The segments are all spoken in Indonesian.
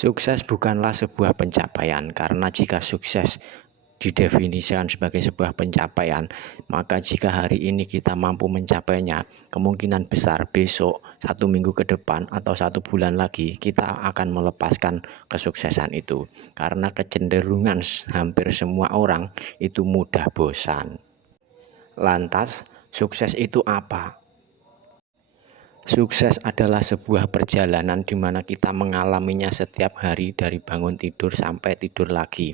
Sukses bukanlah sebuah pencapaian, karena jika sukses didefinisikan sebagai sebuah pencapaian, maka jika hari ini kita mampu mencapainya, kemungkinan besar besok, 1 minggu ke depan, atau 1 bulan lagi kita akan melepaskan kesuksesan itu. Karena kecenderungan hampir semua orang itu mudah bosan. Lantas, sukses itu apa? Sukses adalah sebuah perjalanan di mana kita mengalaminya setiap hari dari bangun tidur sampai tidur lagi.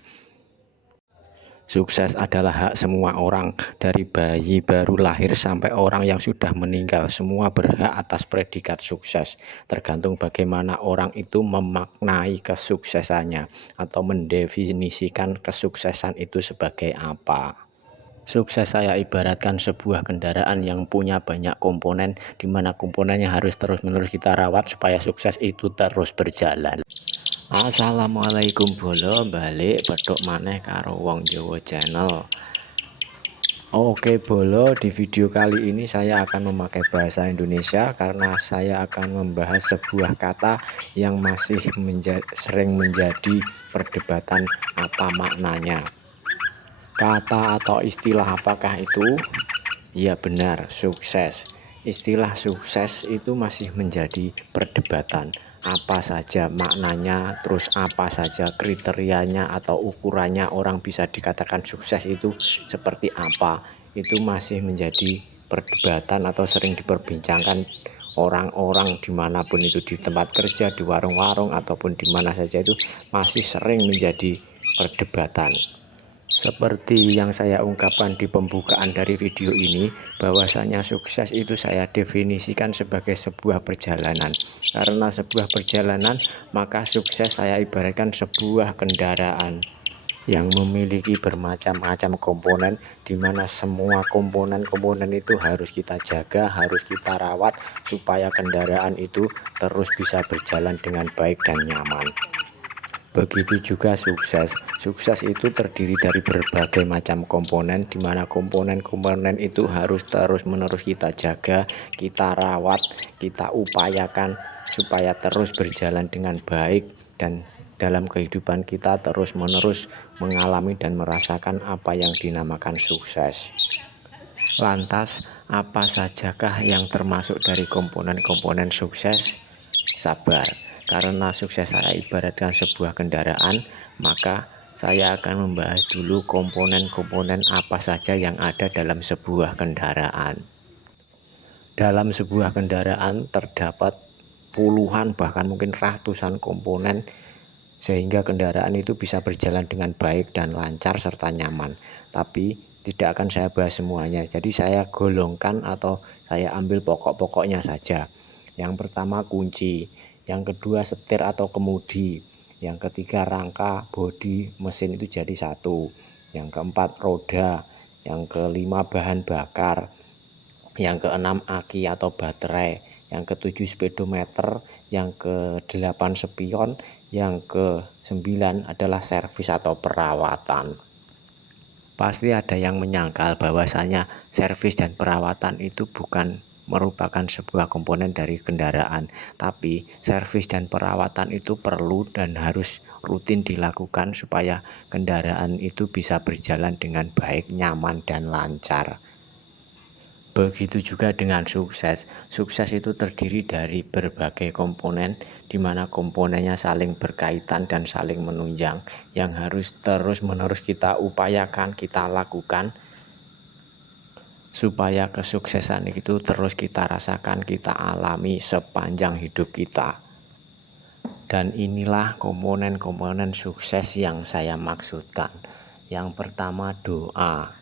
Sukses adalah hak semua orang, dari bayi baru lahir sampai orang yang sudah meninggal. Semua berhak atas predikat sukses, tergantung bagaimana orang itu memaknai kesuksesannya atau mendefinisikan kesuksesan itu sebagai apa. Sukses saya ibaratkan sebuah kendaraan yang punya banyak komponen, di mana komponennya harus terus-menerus kita rawat supaya sukses itu terus berjalan. Assalamualaikum, bolo balik pedok maneh karo Wong Jawa Channel. Oke bolo, di video kali ini saya akan memakai bahasa Indonesia karena saya akan membahas sebuah kata yang masih sering menjadi perdebatan apa maknanya. Kata atau istilah apakah itu? Ya benar, sukses. Istilah sukses itu masih menjadi perdebatan. Apa saja maknanya, terus apa saja kriterianya atau ukurannya orang bisa dikatakan sukses itu seperti apa. Itu masih menjadi perdebatan atau sering diperbincangkan orang-orang dimanapun itu, di tempat kerja, di warung-warung, ataupun di mana saja itu masih sering menjadi perdebatan. Seperti yang saya ungkapkan di pembukaan dari video ini, bahwasanya sukses itu saya definisikan sebagai sebuah perjalanan. Karena sebuah perjalanan, maka sukses saya ibaratkan sebuah kendaraan yang memiliki bermacam-macam komponen, di mana semua komponen-komponen itu harus kita jaga, harus kita rawat supaya kendaraan itu terus bisa berjalan dengan baik dan nyaman. Begitu juga sukses. Sukses itu terdiri dari berbagai macam komponen, di mana komponen-komponen itu harus terus-menerus kita jaga, kita rawat, kita upayakan supaya terus berjalan dengan baik, dan dalam kehidupan kita terus-menerus mengalami dan merasakan apa yang dinamakan sukses. Lantas, apa sajakah yang termasuk dari komponen-komponen sukses? Sabar. Karena sukses saya ibaratkan sebuah kendaraan, maka saya akan membahas dulu komponen-komponen apa saja yang ada dalam sebuah kendaraan. Dalam sebuah kendaraan terdapat puluhan bahkan mungkin ratusan komponen, sehingga kendaraan itu bisa berjalan dengan baik dan lancar serta nyaman. Tapi tidak akan saya bahas semuanya, jadi saya golongkan atau saya ambil pokok-pokoknya saja. Yang pertama kunci, yang kedua setir atau kemudi, yang ketiga rangka, bodi, mesin itu jadi satu, yang keempat roda, yang kelima bahan bakar, yang keenam aki atau baterai, yang ketujuh speedometer, yang kedelapan spion, yang ke-9 adalah servis atau perawatan. Pasti ada yang menyangkal bahwasanya servis dan perawatan itu bukan merupakan sebuah komponen dari kendaraan, tapi servis dan perawatan itu perlu dan harus rutin dilakukan supaya kendaraan itu bisa berjalan dengan baik, nyaman, dan lancar. Begitu juga dengan sukses. Sukses itu terdiri dari berbagai komponen, di mana komponennya saling berkaitan dan saling menunjang, yang harus terus-menerus kita upayakan, kita lakukan supaya kesuksesan itu terus kita rasakan, kita alami sepanjang hidup kita. Dan inilah komponen-komponen sukses yang saya maksudkan. Yang pertama, doa.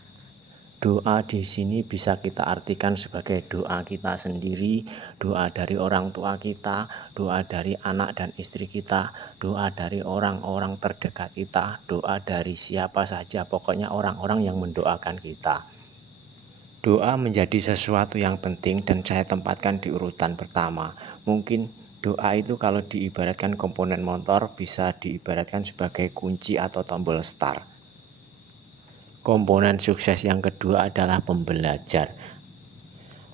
Doa di sini bisa kita artikan sebagai doa kita sendiri, doa dari orang tua kita, doa dari anak dan istri kita, doa dari orang-orang terdekat kita, doa dari siapa saja, pokoknya orang-orang yang mendoakan kita. Doa menjadi sesuatu yang penting dan saya tempatkan di urutan pertama. Mungkin doa itu kalau diibaratkan komponen motor bisa diibaratkan sebagai kunci atau tombol start. Komponen sukses yang kedua adalah pembelajar.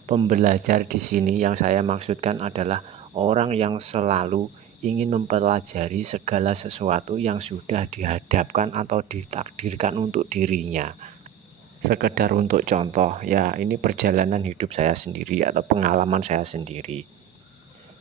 Pembelajar di sini yang saya maksudkan adalah orang yang selalu ingin mempelajari segala sesuatu yang sudah dihadapkan atau ditakdirkan untuk dirinya. Sekedar untuk contoh, ya ini perjalanan hidup saya sendiri atau pengalaman saya sendiri.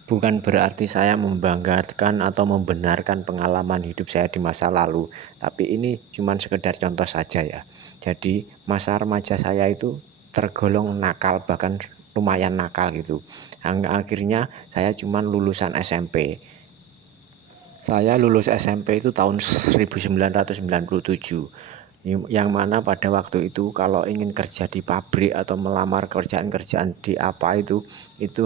Bukan berarti saya membanggakan atau membenarkan pengalaman hidup saya di masa lalu, tapi ini cuma sekedar contoh saja ya. Jadi masa remaja saya itu tergolong nakal, bahkan lumayan nakal gitu. Akhirnya saya cuma lulusan SMP. Saya lulus SMP itu tahun 1997. Yang mana pada waktu itu kalau ingin kerja di pabrik atau melamar kerjaan-kerjaan di apa itu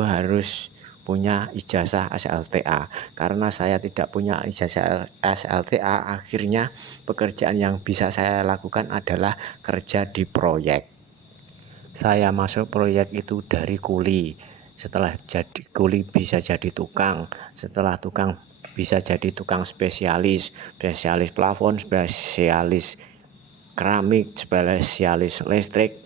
harus punya ijazah SLTA. Karena saya tidak punya ijazah SLTA, akhirnya pekerjaan yang bisa saya lakukan adalah kerja di proyek. Saya masuk proyek itu dari kuli. Setelah jadi kuli bisa jadi tukang, setelah tukang bisa jadi tukang spesialis plafon, spesialis keramik, spesialis listrik.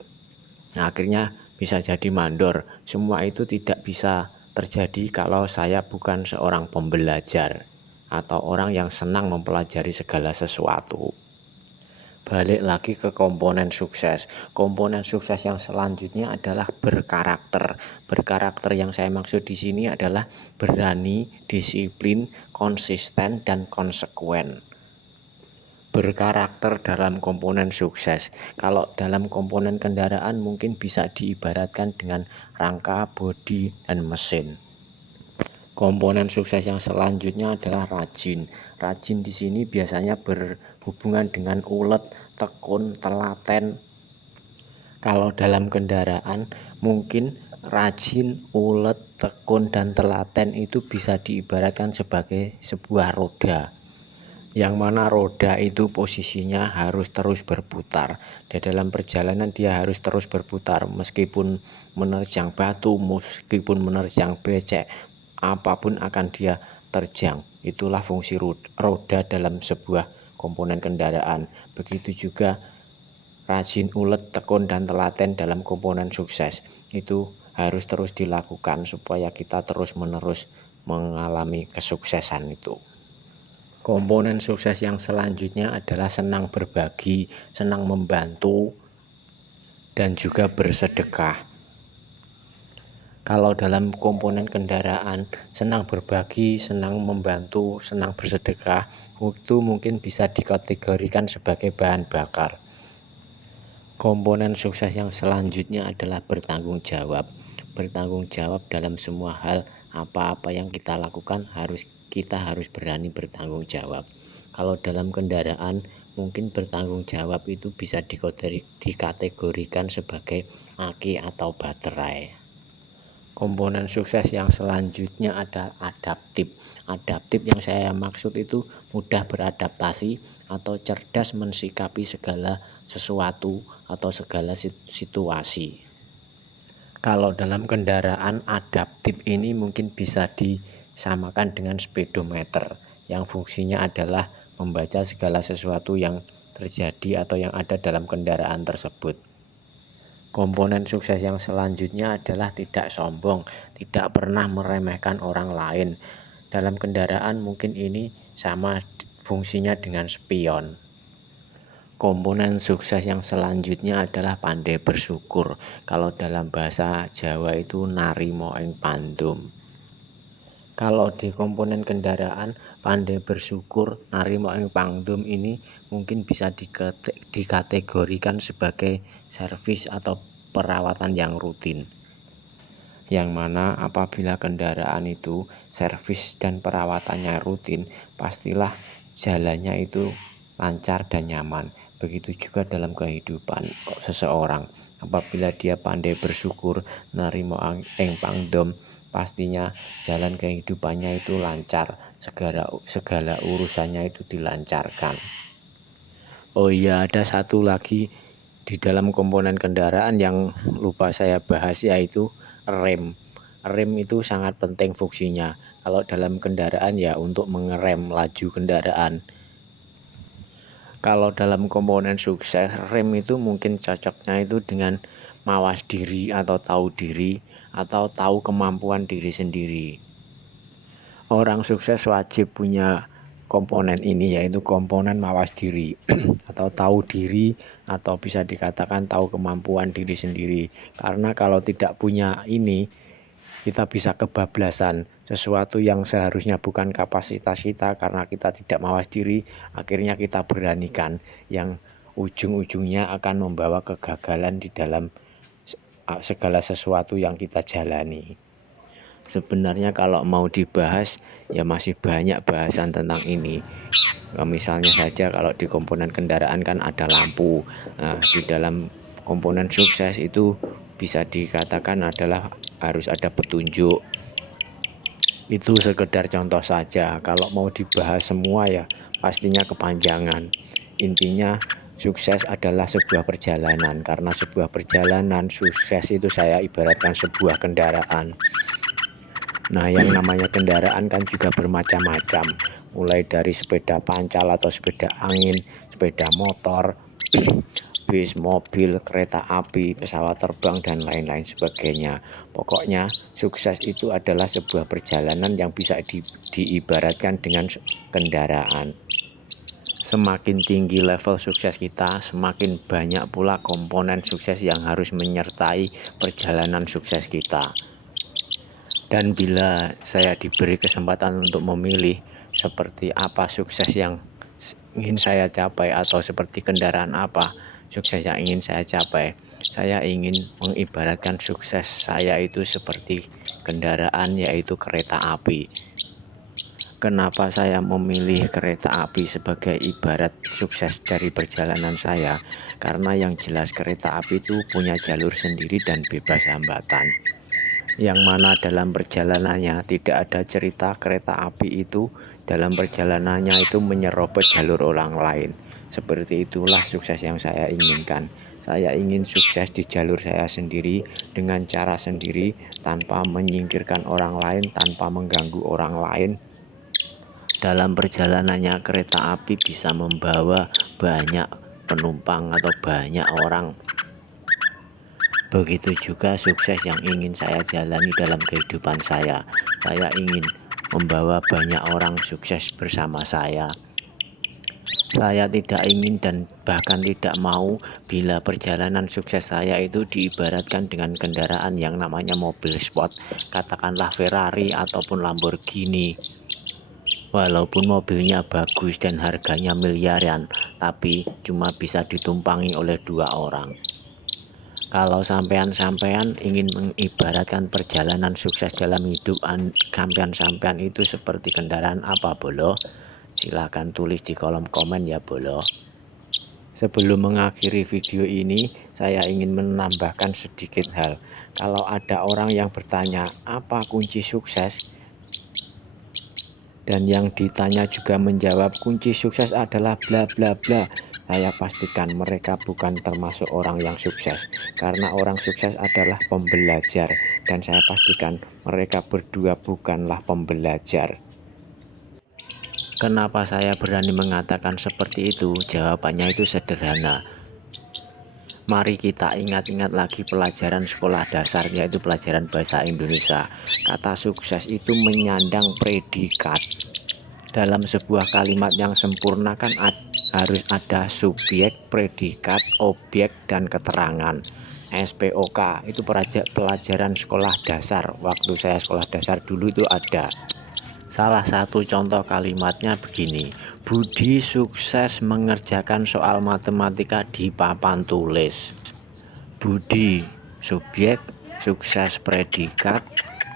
Nah, akhirnya bisa jadi mandor. Semua itu tidak bisa terjadi kalau saya bukan seorang pembelajar atau orang yang senang mempelajari segala sesuatu. Balik lagi ke komponen sukses. Komponen sukses yang selanjutnya adalah berkarakter. Berkarakter yang saya maksud di sini adalah berani, disiplin, konsisten, dan konsekuen. Berkarakter dalam komponen sukses. Kalau dalam komponen kendaraan mungkin bisa diibaratkan dengan rangka, bodi, dan mesin. Komponen sukses yang selanjutnya adalah rajin. Rajin di sini biasanya berhubungan dengan ulet, tekun, telaten. Kalau dalam kendaraan mungkin rajin, ulet, tekun, dan telaten itu bisa diibaratkan sebagai sebuah roda. Yang mana roda itu posisinya harus terus berputar. Di dalam perjalanan dia harus terus berputar, meskipun menerjang batu, meskipun menerjang becek, apapun akan dia terjang. Itulah fungsi roda dalam sebuah komponen kendaraan. Begitu juga rajin, ulet, tekun, dan telaten dalam komponen sukses. Itu harus terus dilakukan supaya kita terus-menerus mengalami kesuksesan itu. Komponen sukses yang selanjutnya adalah senang berbagi, senang membantu, dan juga bersedekah. Kalau dalam komponen kendaraan, senang berbagi, senang membantu, senang bersedekah, itu mungkin bisa dikategorikan sebagai bahan bakar. Komponen sukses yang selanjutnya adalah bertanggung jawab. Bertanggung jawab dalam semua hal, apa-apa yang kita lakukan kita harus berani bertanggung jawab. Kalau dalam kendaraan mungkin bertanggung jawab itu bisa dikategorikan sebagai aki atau baterai. Komponen sukses yang selanjutnya ada adaptif. Adaptif yang saya maksud itu mudah beradaptasi atau cerdas mensikapi segala sesuatu atau segala situasi. Kalau dalam kendaraan, adaptif ini mungkin bisa disamakan dengan speedometer yang fungsinya adalah membaca segala sesuatu yang terjadi atau yang ada dalam kendaraan tersebut. Komponen sukses yang selanjutnya adalah tidak sombong, tidak pernah meremehkan orang lain. Dalam kendaraan mungkin ini sama fungsinya dengan spion. Komponen sukses yang selanjutnya adalah pandai bersyukur. Kalau dalam bahasa Jawa itu narimo ing pandum. Kalau di komponen kendaraan, pandai bersyukur, narimo ing pandum ini mungkin bisa dikategorikan sebagai servis atau perawatan yang rutin. Yang mana apabila kendaraan itu servis dan perawatannya rutin, pastilah jalannya itu lancar dan nyaman. Begitu juga dalam kehidupan seseorang. Apabila dia pandai bersyukur, narimo ing pangdom, pastinya jalan kehidupannya itu lancar, segala urusannya itu dilancarkan. Oh iya, ada satu lagi di dalam komponen kendaraan yang lupa saya bahas, yaitu rem. Rem itu sangat penting fungsinya. Kalau dalam kendaraan ya untuk mengerem laju kendaraan. Kalau dalam komponen sukses, rem itu mungkin cocoknya itu dengan mawas diri atau tahu diri atau tahu kemampuan diri sendiri. Orang sukses wajib punya komponen ini, yaitu komponen mawas diri atau tahu diri, atau bisa dikatakan tahu kemampuan diri sendiri. Karena kalau tidak punya ini, kita bisa kebablasan sesuatu yang seharusnya bukan kapasitas kita. Karena kita tidak mawas diri, akhirnya kita beranikan, yang ujung-ujungnya akan membawa kegagalan di dalam segala sesuatu yang kita jalani. Sebenarnya kalau mau dibahas ya masih banyak bahasan tentang ini. Misalnya saja kalau di komponen kendaraan kan ada lampu. Nah, di dalam komponen sukses itu bisa dikatakan adalah harus ada petunjuk. Itu sekedar contoh saja. Kalau mau dibahas semua ya pastinya kepanjangan. Intinya sukses adalah sebuah perjalanan. Karena sebuah perjalanan, sukses itu saya ibaratkan sebuah kendaraan. Nah, yang namanya kendaraan kan juga bermacam-macam, mulai dari sepeda pancal atau sepeda angin, sepeda motor, bis, mobil, kereta api, pesawat terbang, dan lain-lain sebagainya. Pokoknya sukses itu adalah sebuah perjalanan yang bisa diibaratkan dengan kendaraan. Semakin tinggi level sukses kita, semakin banyak pula komponen sukses yang harus menyertai perjalanan sukses kita. Dan bila saya diberi kesempatan untuk memilih seperti apa sukses yang ingin saya capai, atau seperti kendaraan apa sukses yang ingin saya capai, saya ingin mengibaratkan sukses saya itu seperti kendaraan, yaitu kereta api. Kenapa saya memilih kereta api sebagai ibarat sukses dari perjalanan saya? Karena yang jelas kereta api itu punya jalur sendiri dan bebas hambatan, yang mana dalam perjalanannya tidak ada cerita kereta api itu dalam perjalanannya itu menyerobot jalur orang lain. Seperti itulah sukses yang saya inginkan. Saya ingin sukses di jalur saya sendiri, dengan cara sendiri, tanpa menyingkirkan orang lain, tanpa mengganggu orang lain. Dalam perjalanannya kereta api bisa membawa banyak penumpang atau banyak orang. Begitu juga sukses yang ingin saya jalani dalam kehidupan saya. Saya ingin membawa banyak orang sukses bersama saya. Saya tidak ingin dan bahkan tidak mau bila perjalanan sukses saya itu diibaratkan dengan kendaraan yang namanya mobil sport, katakanlah Ferrari ataupun Lamborghini. Walaupun mobilnya bagus dan harganya miliaran, tapi cuma bisa ditumpangi oleh 2 orang. Kalau sampean ingin mengibaratkan perjalanan sukses dalam hidup sampean itu seperti kendaraan apa, bolo? Silahkan tulis di kolom komen ya, bolo. Sebelum mengakhiri video ini, saya ingin menambahkan sedikit hal. Kalau ada orang yang bertanya apa kunci sukses, dan yang ditanya juga menjawab kunci sukses adalah bla bla bla, saya pastikan mereka bukan termasuk orang yang sukses. Karena orang sukses adalah pembelajar, dan saya pastikan mereka berdua bukanlah pembelajar. Kenapa saya berani mengatakan seperti itu? Jawabannya itu sederhana. Mari kita ingat-ingat lagi pelajaran sekolah dasar, yaitu pelajaran bahasa Indonesia. Kata sukses itu menyandang predikat. Dalam sebuah kalimat yang sempurna kan harus ada subjek, predikat, objek, dan keterangan. SPOK itu pelajaran sekolah dasar. Waktu saya sekolah dasar dulu itu ada. Salah satu contoh kalimatnya begini: Budi sukses mengerjakan soal matematika di papan tulis. Budi subjek, sukses predikat,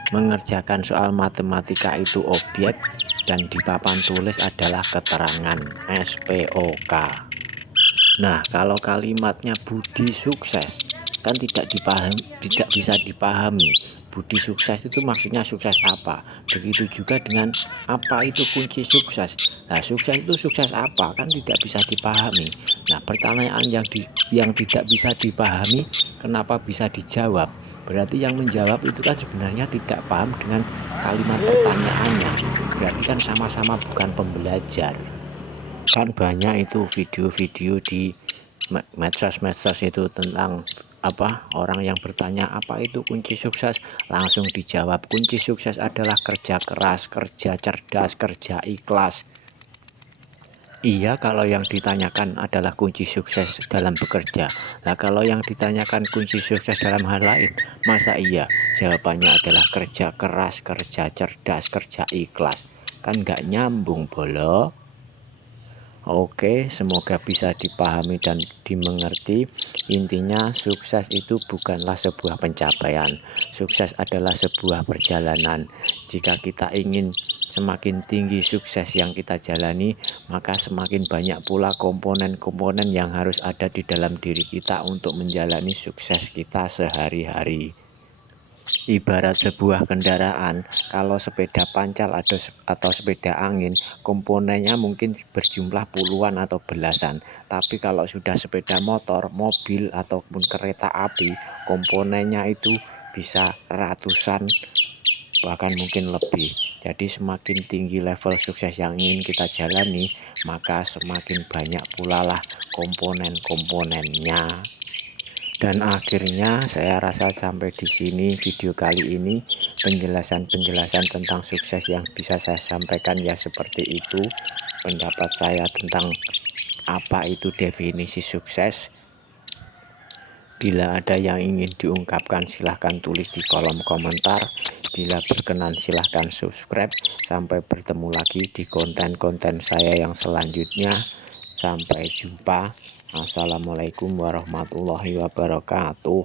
mengerjakan soal matematika itu objek, dan di papan tulis adalah keterangan, SPOK. Nah, kalau kalimatnya Budi sukses kan tidak bisa dipahami. Budi sukses itu maksudnya sukses apa? Begitu juga dengan apa itu kunci sukses. Nah, sukses itu sukses apa? Kan tidak bisa dipahami. Nah, pertanyaan yang tidak bisa dipahami kenapa bisa dijawab? Berarti yang menjawab itu kan sebenarnya tidak paham dengan kalimat pertanyaannya. Berarti kan sama-sama bukan pembelajar. Kan banyak itu video-video di medsos itu tentang orang yang bertanya apa itu kunci sukses, langsung dijawab kunci sukses adalah kerja keras, kerja cerdas, kerja ikhlas. Iya, kalau yang ditanyakan adalah kunci sukses dalam bekerja. Nah, kalau yang ditanyakan kunci sukses dalam hal lain, masa iya? Jawabannya adalah kerja keras, kerja cerdas, kerja ikhlas. Kan nggak nyambung, bolo. Oke, semoga bisa dipahami dan dimengerti. Intinya, sukses itu bukanlah sebuah pencapaian. Sukses adalah sebuah perjalanan. Jika kita ingin semakin tinggi sukses yang kita jalani, maka semakin banyak pula komponen-komponen yang harus ada di dalam diri kita untuk menjalani sukses kita sehari-hari. Ibarat sebuah kendaraan, kalau sepeda pancal atau sepeda angin, komponennya mungkin berjumlah puluhan atau belasan. Tapi kalau sudah sepeda motor, mobil ataupun kereta api, komponennya itu bisa ratusan, bahkan mungkin lebih. Jadi semakin tinggi level sukses yang ingin kita jalani, maka semakin banyak pula lah komponen-komponennya. Dan akhirnya saya rasa sampai di sini video kali ini, penjelasan-penjelasan tentang sukses yang bisa saya sampaikan ya seperti itu. Pendapat saya tentang apa itu definisi sukses. Bila ada yang ingin diungkapkan silahkan tulis di kolom komentar. Bila berkenan silahkan subscribe. Sampai bertemu lagi di konten-konten saya yang selanjutnya. Sampai jumpa. Assalamualaikum warahmatullahi wabarakatuh.